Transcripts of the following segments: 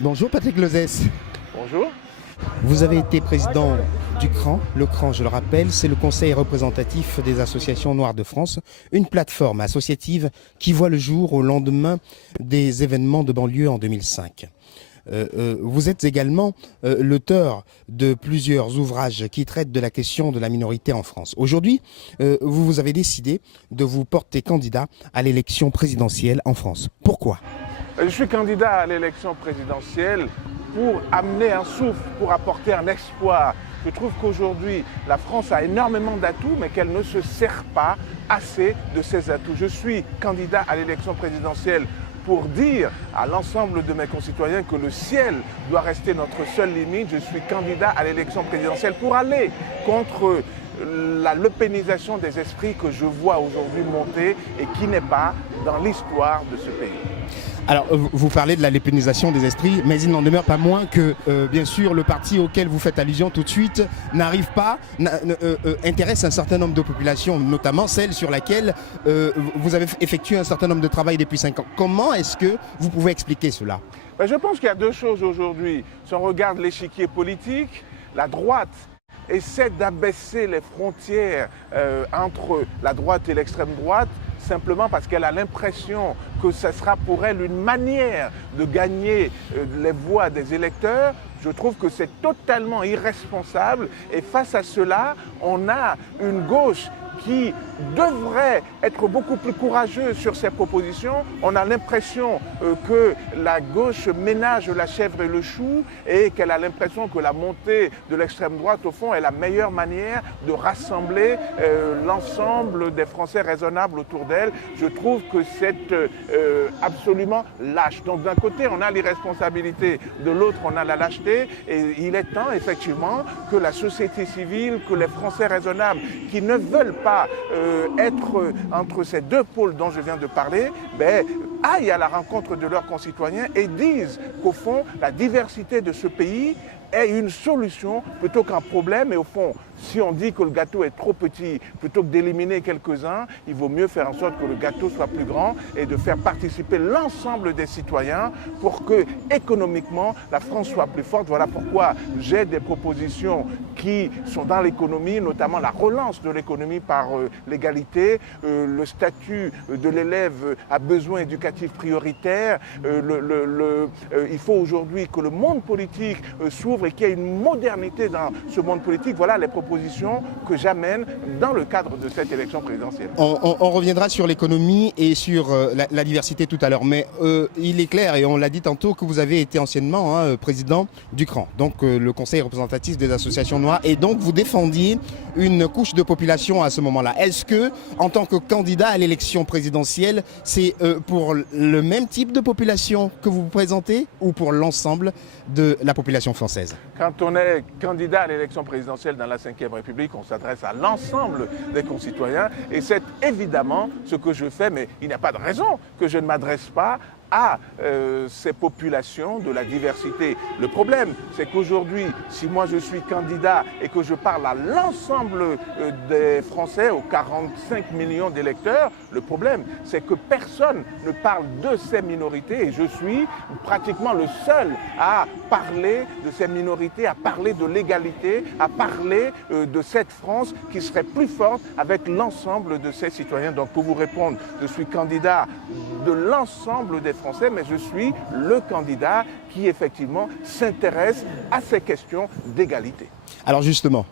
Bonjour Patrick Lozès. Bonjour. Vous avez été président du CRAN. Le CRAN, je le rappelle, c'est le Conseil représentatif des associations noires de France, une plateforme associative qui voit le jour au lendemain des événements de banlieue en 2005. Vous êtes également l'auteur de plusieurs ouvrages qui traitent de la question de la minorité en France. Aujourd'hui, vous avez décidé de vous porter candidat à l'élection présidentielle en France. Pourquoi ? Je suis candidat à l'élection présidentielle pour amener un souffle, pour apporter un espoir. Je trouve qu'aujourd'hui, la France a énormément d'atouts, mais qu'elle ne se sert pas assez de ces atouts. Je suis candidat à l'élection présidentielle pour dire à l'ensemble de mes concitoyens que le ciel doit rester notre seule limite. Je suis candidat à l'élection présidentielle pour aller contre la lepénisation des esprits que je vois aujourd'hui monter et qui n'est pas dans l'histoire de ce pays. Alors, vous parlez de la lépénisation des esprits, mais il n'en demeure pas moins que, bien sûr, le parti auquel vous faites allusion tout de suite n'arrive pas, intéresse un certain nombre de populations, notamment celle sur laquelle vous avez effectué un certain nombre de travail depuis 5 ans. Comment est-ce que vous pouvez expliquer cela ? Je pense qu'il y a deux choses aujourd'hui. Si on regarde l'échiquier politique, la droite essaie d'abaisser les frontières entre la droite et l'extrême droite, simplement parce qu'elle a l'impression que ce sera pour elle une manière de gagner les voix des électeurs. Je trouve que c'est totalement irresponsable et face à cela, on a une gauche qui devrait être beaucoup plus courageuse sur ses propositions. On a l'impression que la gauche ménage la chèvre et le chou et qu'elle a l'impression que la montée de l'extrême droite, au fond, est la meilleure manière de rassembler l'ensemble des Français raisonnables autour d'elle. Je trouve que c'est absolument lâche. Donc d'un côté, on a l'irresponsabilité, de l'autre, on a la lâcheté. Et il est temps, effectivement, que la société civile, que les Français raisonnables qui ne veulent pas être entre ces deux pôles dont je viens de parler, aillent à la rencontre de leurs concitoyens et disent qu'au fond, la diversité de ce pays est une solution plutôt qu'un problème. Et au fond, si on dit que le gâteau est trop petit, plutôt que d'éliminer quelques-uns, il vaut mieux faire en sorte que le gâteau soit plus grand et de faire participer l'ensemble des citoyens pour que, économiquement, la France soit plus forte. Voilà pourquoi j'ai des propositions qui sont dans l'économie, notamment la relance de l'économie par l'égalité, le statut de l'élève à besoins éducatifs prioritaires. Il faut aujourd'hui que le monde politique s'ouvre et qu'il y ait une modernité dans ce monde politique. Voilà les propositions que j'amène dans le cadre de cette élection présidentielle. On reviendra sur l'économie et sur la diversité tout à l'heure, mais il est clair, et on l'a dit tantôt, que vous avez été anciennement président du CRAN, donc le Conseil représentatif des associations noires, et donc vous défendiez une couche de population à ce moment-là. Est-ce que, en tant que candidat à l'élection présidentielle, c'est pour le même type de population que vous vous présentez ou pour l'ensemble de la population française ? Quand on est candidat à l'élection présidentielle dans la Ve République, on s'adresse à l'ensemble des concitoyens et c'est évidemment ce que je fais, mais il n'y a pas de raison que je ne m'adresse pas à ces populations de la diversité. Le problème, c'est qu'aujourd'hui, si moi je suis candidat et que je parle à l'ensemble des Français, aux 45 millions d'électeurs, le problème, c'est que personne ne parle de ces minorités et je suis pratiquement le seul à parler de ces minorités, à parler de l'égalité, à parler de cette France qui serait plus forte avec l'ensemble de ses citoyens. Donc pour vous répondre, je suis candidat de l'ensemble des Français, mais je suis le candidat qui effectivement s'intéresse à ces questions d'égalité. Alors justement,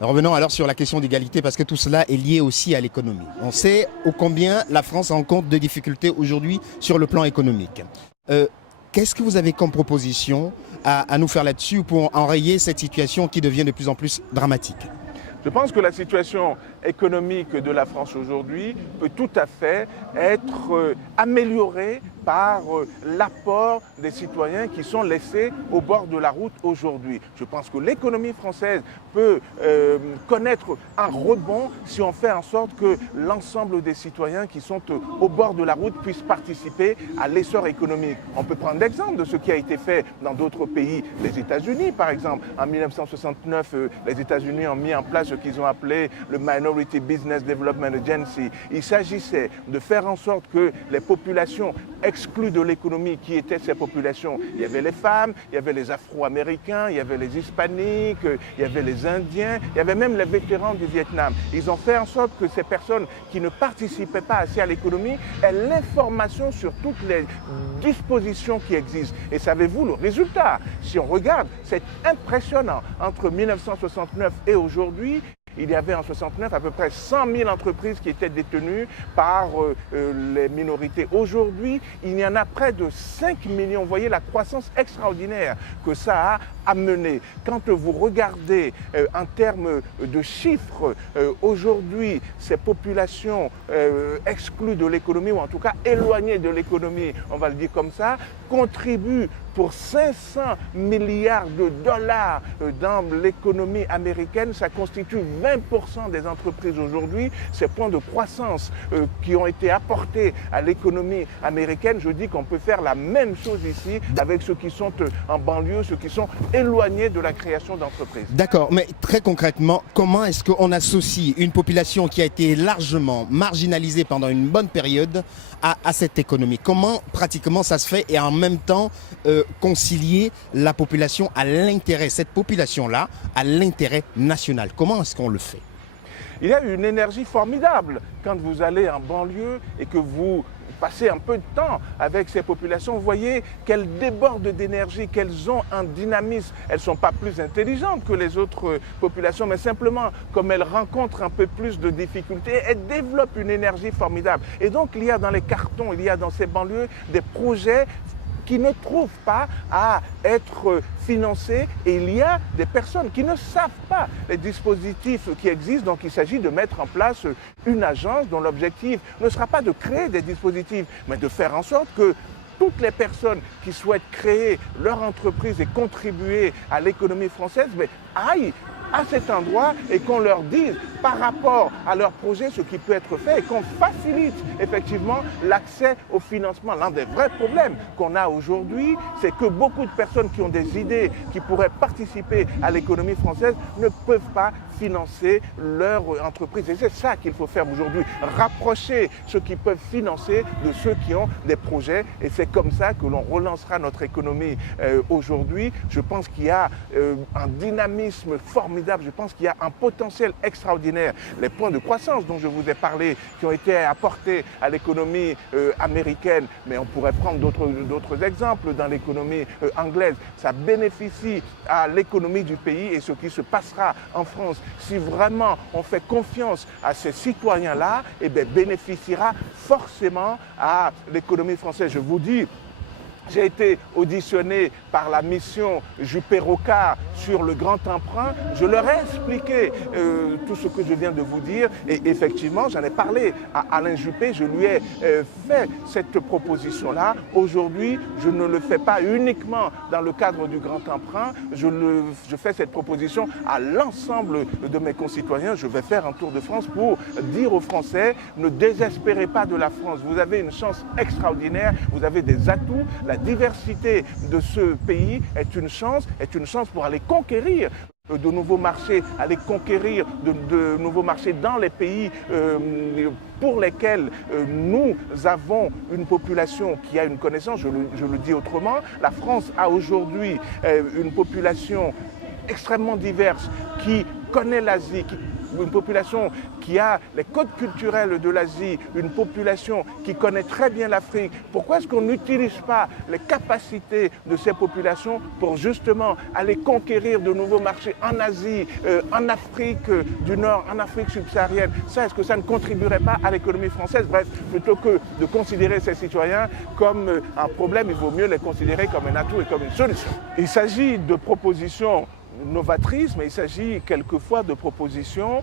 revenons alors sur la question d'égalité parce que tout cela est lié aussi à l'économie. On sait ô combien la France rencontre de difficultés aujourd'hui sur le plan économique. Qu'est-ce que vous avez comme proposition à nous faire là-dessus pour enrayer cette situation qui devient de plus en plus dramatique ? Je pense que la situation économique de la France aujourd'hui peut tout à fait être améliorée par l'apport des citoyens qui sont laissés au bord de la route aujourd'hui. Je pense que l'économie française peut connaître un rebond si on fait en sorte que l'ensemble des citoyens qui sont au bord de la route puissent participer à l'essor économique. On peut prendre l'exemple de ce qui a été fait dans d'autres pays, les États-Unis par exemple. En 1969, les États-Unis ont mis en place ce qu'ils ont appelé le Minority Business Development Agency. Il s'agissait de faire en sorte que les populations aient exclues de l'économie. Qui étaient ces populations? Il y avait les femmes, il y avait les Afro-Américains, il y avait les Hispaniques, il y avait les Indiens, il y avait même les vétérans du Vietnam. Ils ont fait en sorte que ces personnes qui ne participaient pas assez à l'économie aient l'information sur toutes les dispositions qui existent. Et savez-vous le résultat? Si on regarde, c'est impressionnant. Entre 1969 et aujourd'hui, il y avait en 69 à peu près 100 000 entreprises qui étaient détenues par les minorités. Aujourd'hui, il y en a près de 5 millions. Vous voyez la croissance extraordinaire que ça a amené. Quand vous regardez en termes de chiffres, aujourd'hui, ces populations exclues de l'économie, ou en tout cas éloignées de l'économie, on va le dire comme ça, contribuent pour 500 milliards de dollars dans l'économie américaine. Ça constitue 20% des entreprises aujourd'hui. Ces points de croissance qui ont été apportés à l'économie américaine, je dis qu'on peut faire la même chose ici avec ceux qui sont en banlieue, ceux qui sont éloignés de la création d'entreprises. D'accord, mais très concrètement, comment est-ce qu'on associe une population qui a été largement marginalisée pendant une bonne période à cette économie? Comment pratiquement ça se fait et en même temps concilier la population à l'intérêt, cette population-là, à l'intérêt national? Comment est-ce qu'on le fait? Il y a une énergie formidable quand vous allez en banlieue et que vous passez un peu de temps avec ces populations. Vous voyez qu'elles débordent d'énergie, qu'elles ont un dynamisme. Elles ne sont pas plus intelligentes que les autres populations, mais simplement, comme elles rencontrent un peu plus de difficultés, elles développent une énergie formidable. Et donc, il y a dans les cartons, il y a dans ces banlieues des projets qui ne trouvent pas à être financés, et il y a des personnes qui ne savent pas les dispositifs qui existent. Donc il s'agit de mettre en place une agence dont l'objectif ne sera pas de créer des dispositifs, mais de faire en sorte que toutes les personnes qui souhaitent créer leur entreprise et contribuer à l'économie française aillent à cet endroit et qu'on leur dise par rapport à leur projet ce qui peut être fait et qu'on facilite effectivement l'accès au financement. L'un des vrais problèmes qu'on a aujourd'hui, c'est que beaucoup de personnes qui ont des idées qui pourraient participer à l'économie française ne peuvent pas financer leur entreprise. Et c'est ça qu'il faut faire aujourd'hui, rapprocher ceux qui peuvent financer de ceux qui ont des projets. Et c'est comme ça que l'on relancera notre économie aujourd'hui. Je pense qu'il y a un dynamisme formidable, je pense qu'il y a un potentiel extraordinaire. Les points de croissance dont je vous ai parlé, qui ont été apportés à l'économie américaine, mais on pourrait prendre d'autres exemples dans l'économie anglaise. Ça bénéficie à l'économie du pays, et ce qui se passera en France, si vraiment on fait confiance à ces citoyens-là, bénéficiera forcément à l'économie française. Je vous dis, j'ai été auditionné par la mission Juppé-Rocard sur le grand emprunt. Je leur ai expliqué tout ce que je viens de vous dire, et effectivement, j'en ai parlé à Alain Juppé. Je lui ai fait cette proposition-là. Aujourd'hui, je ne le fais pas uniquement dans le cadre du grand emprunt. Je fais cette proposition à l'ensemble de mes concitoyens. Je vais faire un tour de France pour dire aux Français, ne désespérez pas de la France. Vous avez une chance extraordinaire, vous avez des atouts. La diversité de ce pays est une chance pour aller conquérir de nouveaux marchés, aller conquérir de nouveaux marchés dans les pays pour lesquels nous avons une population qui a une connaissance. Je le dis autrement, la France a aujourd'hui une population extrêmement diverse qui connaît l'Asie, une population qui a les codes culturels de l'Asie, une population qui connaît très bien l'Afrique. Pourquoi est-ce qu'on n'utilise pas les capacités de ces populations pour justement aller conquérir de nouveaux marchés en Asie, en Afrique du Nord, en Afrique subsaharienne? Ça, est-ce que ça ne contribuerait pas à l'économie française? Bref, plutôt que de considérer ces citoyens comme un problème, il vaut mieux les considérer comme un atout et comme une solution. Il s'agit de propositions novatrice, mais il s'agit quelquefois de propositions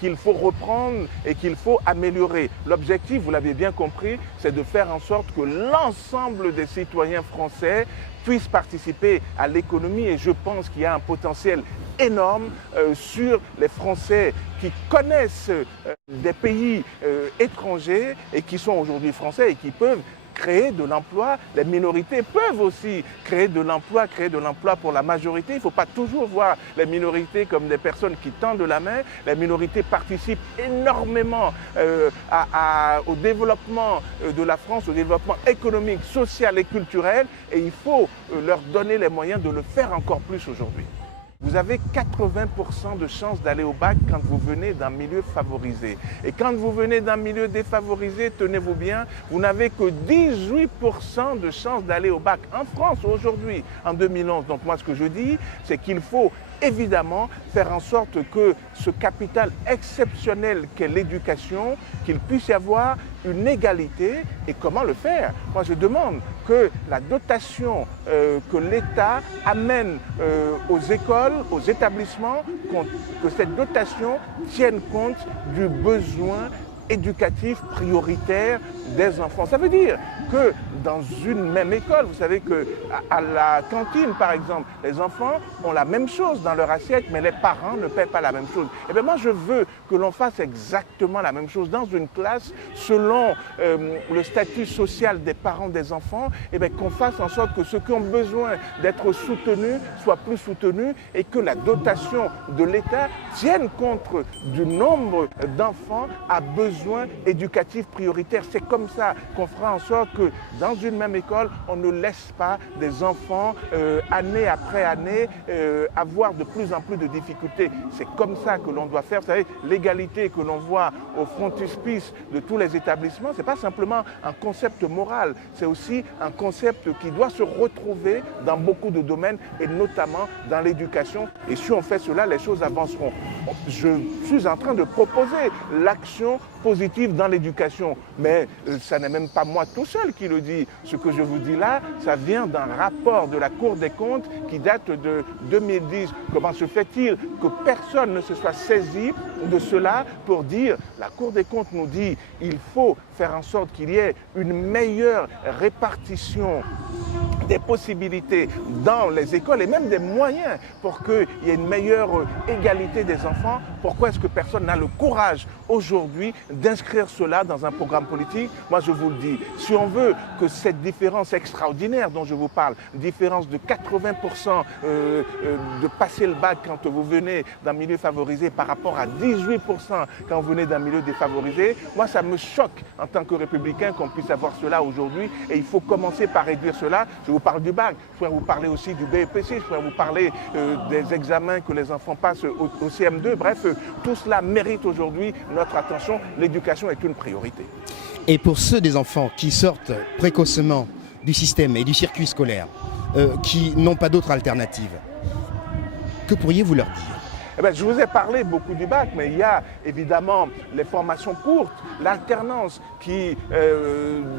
qu'il faut reprendre et qu'il faut améliorer. L'objectif, vous l'avez bien compris, c'est de faire en sorte que l'ensemble des citoyens français puissent participer à l'économie, et je pense qu'il y a un potentiel énorme sur les Français qui connaissent des pays étrangers et qui sont aujourd'hui français et qui peuvent créer de l'emploi. Les minorités peuvent aussi créer de l'emploi pour la majorité. Il ne faut pas toujours voir les minorités comme des personnes qui tendent la main. Les minorités participent énormément au développement de la France, au développement économique, social et culturel. Et il faut leur donner les moyens de le faire encore plus aujourd'hui. Vous avez 80% de chances d'aller au bac quand vous venez d'un milieu favorisé. Et quand vous venez d'un milieu défavorisé, tenez-vous bien, vous n'avez que 18% de chances d'aller au bac en France aujourd'hui, en 2011. Donc moi, ce que je dis, c'est qu'il faut évidemment faire en sorte que ce capital exceptionnel qu'est l'éducation, qu'il puisse y avoir une égalité. Et comment le faire? Moi, je demande que la dotation que l'État amène aux écoles, aux établissements, que cette dotation tienne compte du besoin éducatif prioritaire des enfants. Ça veut dire que dans une même école, vous savez qu'à la cantine, par exemple, les enfants ont la même chose dans leur assiette, mais les parents ne paient pas la même chose. Et bien moi, je veux que l'on fasse exactement la même chose dans une classe, selon le statut social des parents des enfants, et bien qu'on fasse en sorte que ceux qui ont besoin d'être soutenus soient plus soutenus et que la dotation de l'État tienne compte du nombre d'enfants à besoins éducatifs prioritaires. C'est comme ça qu'on fera en sorte que dans une même école, on ne laisse pas des enfants année après année avoir de plus en plus de difficultés. C'est comme ça que l'on doit faire. Vous savez, l'égalité que l'on voit au frontispice de tous les établissements, ce n'est pas simplement un concept moral, c'est aussi un concept qui doit se retrouver dans beaucoup de domaines et notamment dans l'éducation. Et si on fait cela, les choses avanceront. Je suis en train de proposer l'action positive dans l'éducation, mais ça n'est même pas moi tout seul qui le dit. Ce que je vous dis là, ça vient d'un rapport de la Cour des comptes qui date de 2010. Comment se fait-il que personne ne se soit saisi de cela pour dire, la Cour des comptes nous dit, il faut faire en sorte qu'il y ait une meilleure répartition des possibilités dans les écoles et même des moyens pour qu'il y ait une meilleure égalité des enfants. Pourquoi est-ce que personne n'a le courage aujourd'hui d'inscrire cela dans un programme politique? Moi, je vous le dis, si on veut que cette différence extraordinaire dont je vous parle, différence de 80% de passer le bac quand vous venez d'un milieu favorisé par rapport à 18% quand vous venez d'un milieu défavorisé, moi, ça me choque en tant que républicain qu'on puisse avoir cela aujourd'hui et il faut commencer par réduire cela. Je vous parle du bac, je pourrais vous parler aussi du BEPC, je pourrais vous parler des examens que les enfants passent au CM2. Bref, tout cela mérite aujourd'hui notre attention. L'éducation est une priorité. Et pour ceux des enfants qui sortent précocement du système et du circuit scolaire, qui n'ont pas d'autre alternative, que pourriez-vous leur dire? Eh bien, je vous ai parlé beaucoup du bac, mais il y a évidemment les formations courtes, l'alternance qui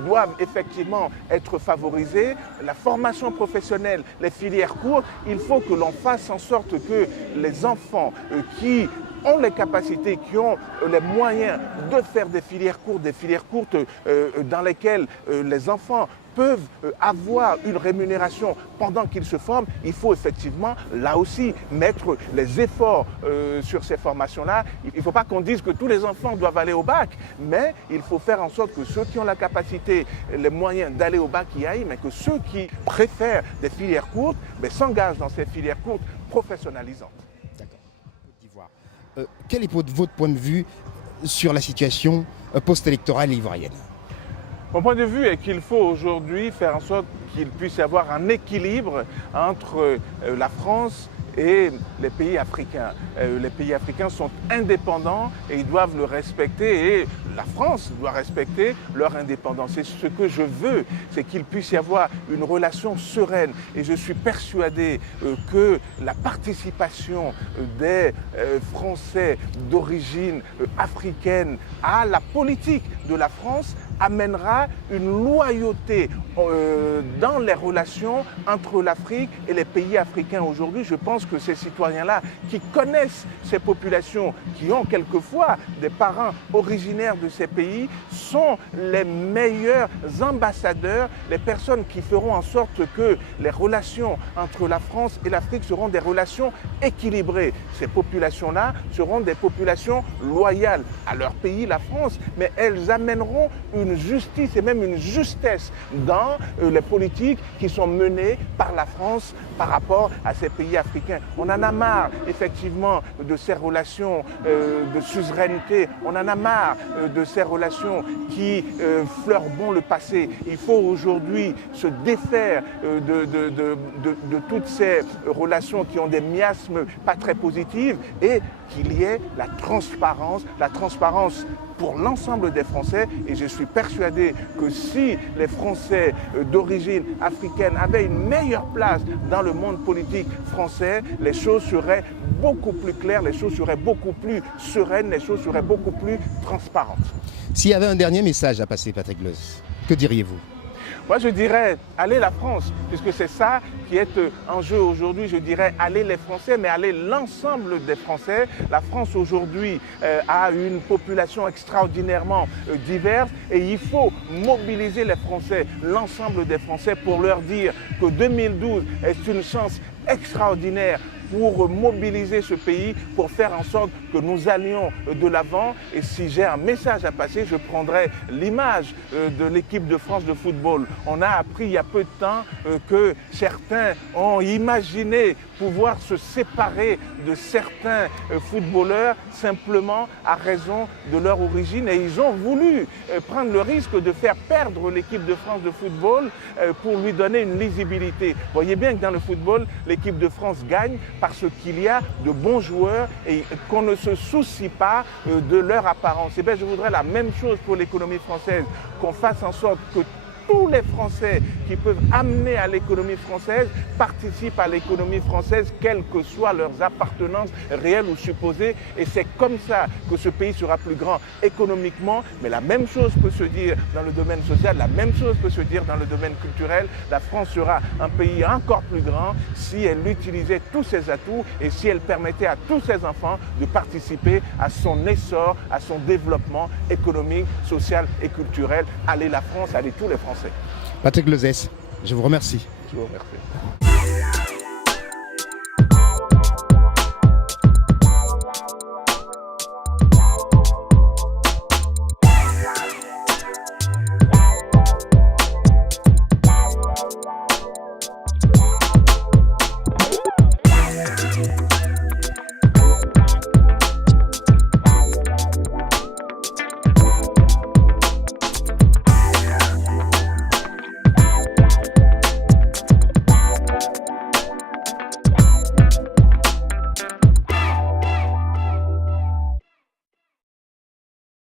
doivent effectivement être favorisées, la formation professionnelle, les filières courtes. Il faut que l'on fasse en sorte que les enfants qui ont les capacités, qui ont les moyens de faire des filières courtes dans lesquelles les enfants peuvent avoir une rémunération pendant qu'ils se forment, il faut effectivement, là aussi, mettre les efforts sur ces formations-là. Il ne faut pas qu'on dise que tous les enfants doivent aller au bac, mais il faut faire en sorte que ceux qui ont la capacité, les moyens d'aller au bac y aillent, mais que ceux qui préfèrent des filières courtes s'engagent dans ces filières courtes professionnalisantes. D'accord. Côte d'Ivoire. Quel est votre point de vue sur la situation post-électorale ivoirienne? Mon point de vue est qu'il faut aujourd'hui faire en sorte qu'il puisse y avoir un équilibre entre la France et les pays africains. Les pays africains sont indépendants et ils doivent le respecter et la France doit respecter leur indépendance. Et ce que je veux, c'est qu'il puisse y avoir une relation sereine. Et je suis persuadé que la participation des Français d'origine africaine à la politique de la France amènera une loyauté dans les relations entre l'Afrique et les pays africains. Aujourd'hui, je pense que ces citoyens-là qui connaissent ces populations, qui ont quelquefois des parents originaires de ces pays, sont les meilleurs ambassadeurs, les personnes qui feront en sorte que les relations entre la France et l'Afrique seront des relations équilibrées. Ces populations-là seront des populations loyales à leur pays, la France, mais elles amèneront une une justice et même une justesse dans les politiques qui sont menées par la France par rapport à ces pays africains. On en a marre, effectivement, de ces relations de suzeraineté. On en a marre de ces relations qui fleurbont le passé. Il faut aujourd'hui se défaire de toutes ces relations qui ont des miasmes pas très positifs et qu'il y ait la transparence pour l'ensemble des Français. Et je suis persuadé que si les Français d'origine africaine avaient une meilleure place dans le monde politique français, les choses seraient beaucoup plus claires, les choses seraient beaucoup plus sereines, les choses seraient beaucoup plus transparentes. S'il y avait un dernier message à passer, Patrick Gleuze, que diriez-vous? Moi, je dirais, allez la France, puisque c'est ça qui est en jeu aujourd'hui. Je dirais, allez les Français, mais allez l'ensemble des Français. La France, aujourd'hui, a une population extraordinairement diverse et il faut mobiliser les Français, l'ensemble des Français, pour leur dire que 2012 est une chance extraordinaire pour mobiliser ce pays, pour faire en sorte que nous allions de l'avant. Et si j'ai un message à passer, je prendrai l'image de l'équipe de France de football. On a appris il y a peu de temps que certains ont imaginé pouvoir se séparer de certains footballeurs simplement à raison de leur origine. Et ils ont voulu prendre le risque de faire perdre l'équipe de France de football pour lui donner une lisibilité. Vous voyez bien que dans le football, l'équipe de France gagne parce qu'il y a de bons joueurs et qu'on ne se soucie pas de leur apparence. Et bien, je voudrais la même chose pour l'économie française, qu'on fasse en sorte que tous les Français qui peuvent amener à l'économie française participent à l'économie française, quelles que soient leurs appartenances réelles ou supposées. Et c'est comme ça que ce pays sera plus grand économiquement. Mais la même chose peut se dire dans le domaine social, la même chose peut se dire dans le domaine culturel. La France sera un pays encore plus grand si elle utilisait tous ses atouts et si elle permettait à tous ses enfants de participer à son essor, à son développement économique, social et culturel. Allez la France, allez tous les Français. Patrick Gleuze, je vous remercie. Je vous remercie.